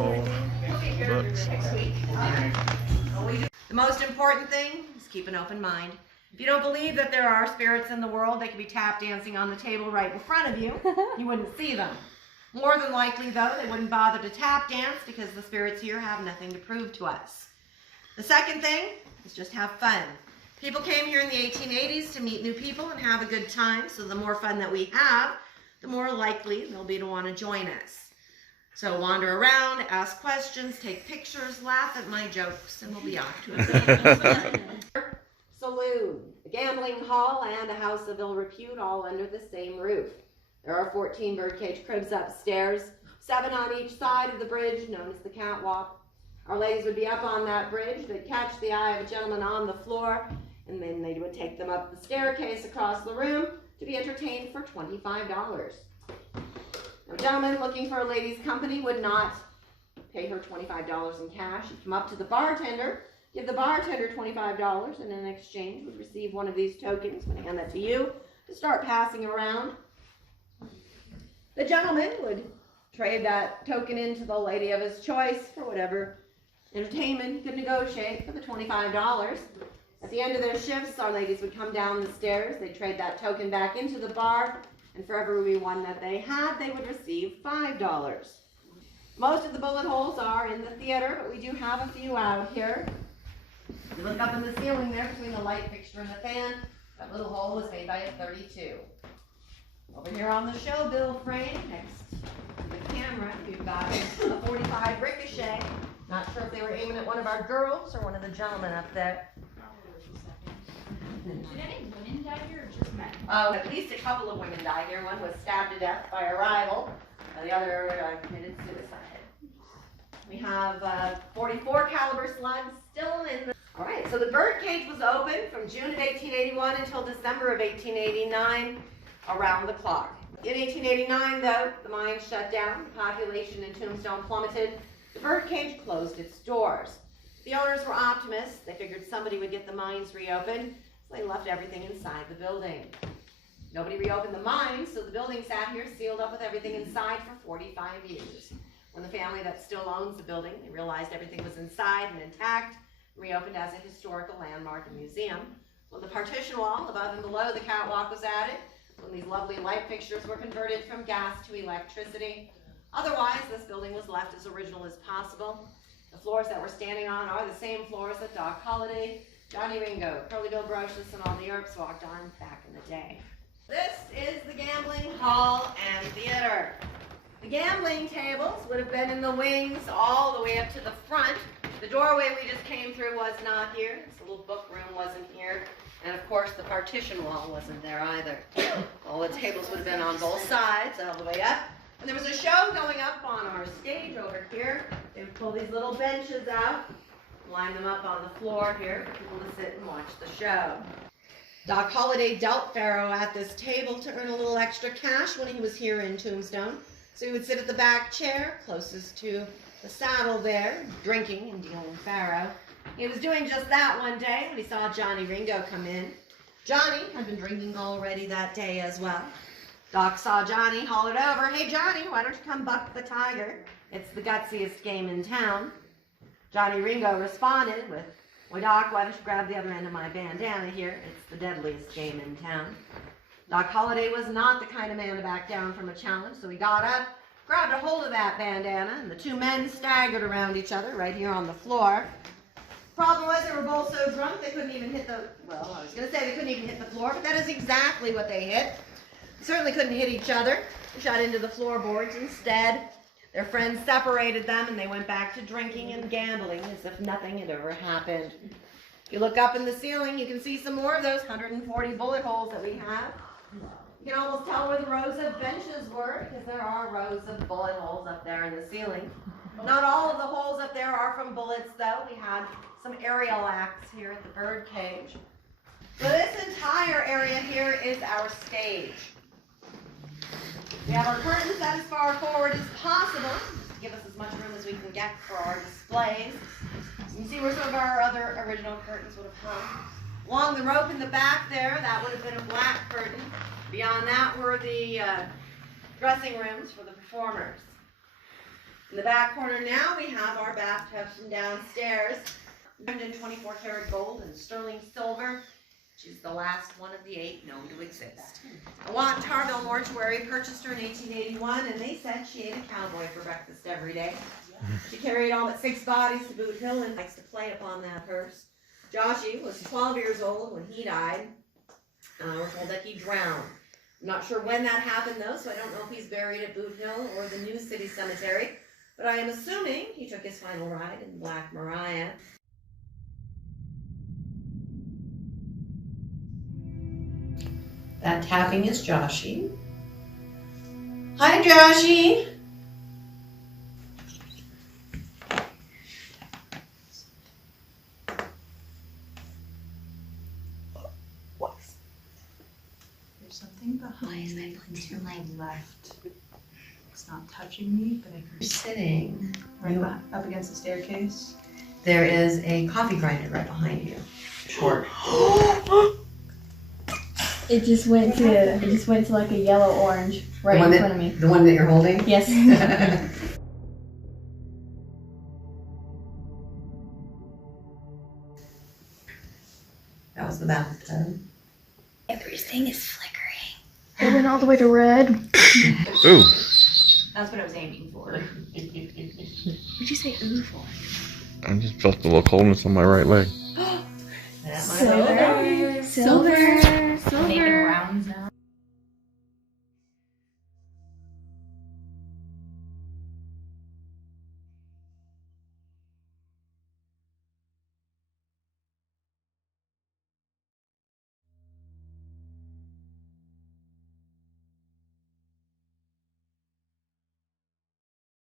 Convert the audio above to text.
Oh, books. The most important thing is keep an open mind. If you don't believe that there are spirits in the world, they could be tap dancing on the table right in front of you. You wouldn't see them. More than likely, though, they wouldn't bother to tap dance because the spirits here have nothing to prove to us. The second thing is just have fun. People came here in the 1880s to meet new people and have a good time, so the more fun that we have, the more likely they'll be to want to join us. So wander around, ask questions, take pictures, laugh at my jokes, and we'll be off to a saloon, a gambling hall, and a house of ill repute all under the same roof. There are 14 birdcage cribs upstairs, 7 on each side of the bridge, known as the catwalk. Our ladies would be up on that bridge. They'd catch the eye of a gentleman on the floor, and then they would take them up the staircase across the room to be entertained for $25. A gentleman looking for a lady's company would not pay her $25 in cash. He'd come up to the bartender, give the bartender $25, and in exchange would receive one of these tokens, would hand that to you to start passing around. The gentleman would trade that token in to the lady of his choice for whatever entertainment he could negotiate for the $25. At the end of their shifts, our ladies would come down the stairs, they'd trade that token back into the bar, and for every one that they had, they would receive $5. Most of the bullet holes are in the theater, but we do have a few out here. You look up in the ceiling there between the light fixture and the fan, that little hole was made by a .32. Over here on the show bill frame, next to the camera, we've got a .45 Ricochet. Not sure if they were aiming at one of our girls or one of the gentlemen up there. Did any women die here or just men? At least a couple of women died here. One was stabbed to death by a rival. The other committed suicide. We have 44 caliber slugs still in the... All right, so the birdcage was open from June of 1881 until December of 1889, around the clock. In 1889, though, the mine shut down, the population in Tombstone plummeted, the birdcage closed its doors. The owners were optimists. They figured somebody would get the mines reopened, so they left everything inside the building. Nobody reopened the mines, so the building sat here sealed up with everything inside for 45 years. When the family that still owns the building, they realized everything was inside and intact, reopened as a historical landmark and museum. When the partition wall above and below the catwalk was added, when these lovely light fixtures were converted from gas to electricity. Otherwise, this building was left as original as possible. The floors that we're standing on are the same floors that Doc Holliday, Johnny Ringo, Curly Bill Brocious, and all the Earps walked on back in the day. This is the gambling hall and theater. The gambling tables would have been in the wings all the way up to the front. The doorway we just came through was not here. This little book room wasn't here. And of course, the partition wall wasn't there either. All the tables would have been on both sides, all the way up. And there was a show going up on our stage over here. They would pull these little benches out, line them up on the floor here for people to sit and watch the show. Doc Holliday dealt Pharaoh at this table to earn a little extra cash when he was here in Tombstone. So he would sit at the back chair, closest to the saddle there, drinking and dealing Pharaoh. He was doing just that one day when he saw Johnny Ringo come in. Johnny had been drinking already that day as well. Doc saw Johnny, hollered over, "Hey Johnny, why don't you come buck the tiger? It's the gutsiest game in town." Johnny Ringo responded with, "Why Doc, why don't you grab the other end of my bandana here? It's the deadliest game in town." Doc Holliday was not the kind of man to back down from a challenge, so he got up, grabbed a hold of that bandana, and the two men staggered around each other right here on the floor. Problem was they were both so drunk they couldn't even hit the, well, I was going to say they couldn't even hit the floor, but that is exactly what they hit. They certainly couldn't hit each other. They shot into the floorboards instead. Their friends separated them and they went back to drinking and gambling as if nothing had ever happened. If you look up in the ceiling, you can see some more of those 140 bullet holes that we have. You can almost tell where the rows of benches were because there are rows of bullet holes up there in the ceiling. Not all of the holes up there are from bullets though. We had some aerial acts here at the birdcage. So this entire area here is our stage. We have our curtains set as far forward as possible, just to give us as much room as we can get for our displays. You can see where some of our other original curtains would have hung. Along the rope in the back there, that would have been a black curtain. Beyond that were the dressing rooms for the performers. In the back corner now, we have our bathtub from downstairs. 124 karat gold and sterling silver, which is the last one of the 8 known to exist. A Watt Tarville mortuary purchased her in 1881, and they said she ate a cowboy for breakfast every day. She carried all but 6 bodies to Boot Hill and likes to play upon that hearse. Joshy was 12 years old when he died. We're told that he drowned. I'm not sure when that happened though, so I don't know if he's buried at Boot Hill or the New City Cemetery, but I am assuming he took his final ride in Black Maria. That tapping is Joshy. Hi, Joshy. There's something behind me to my left. It's not touching me, but I can Sitting up against the staircase. There is a coffee grinder right behind you. Short. It just went to like a yellow orange right in front of me. The one that you're holding? Yes. That was the bathtub. Everything is flickering. It went all the way to red. Ooh. That's what I was aiming for. What'd you say ooh for? I just felt a little coldness on my right leg. That might Silver. Silver.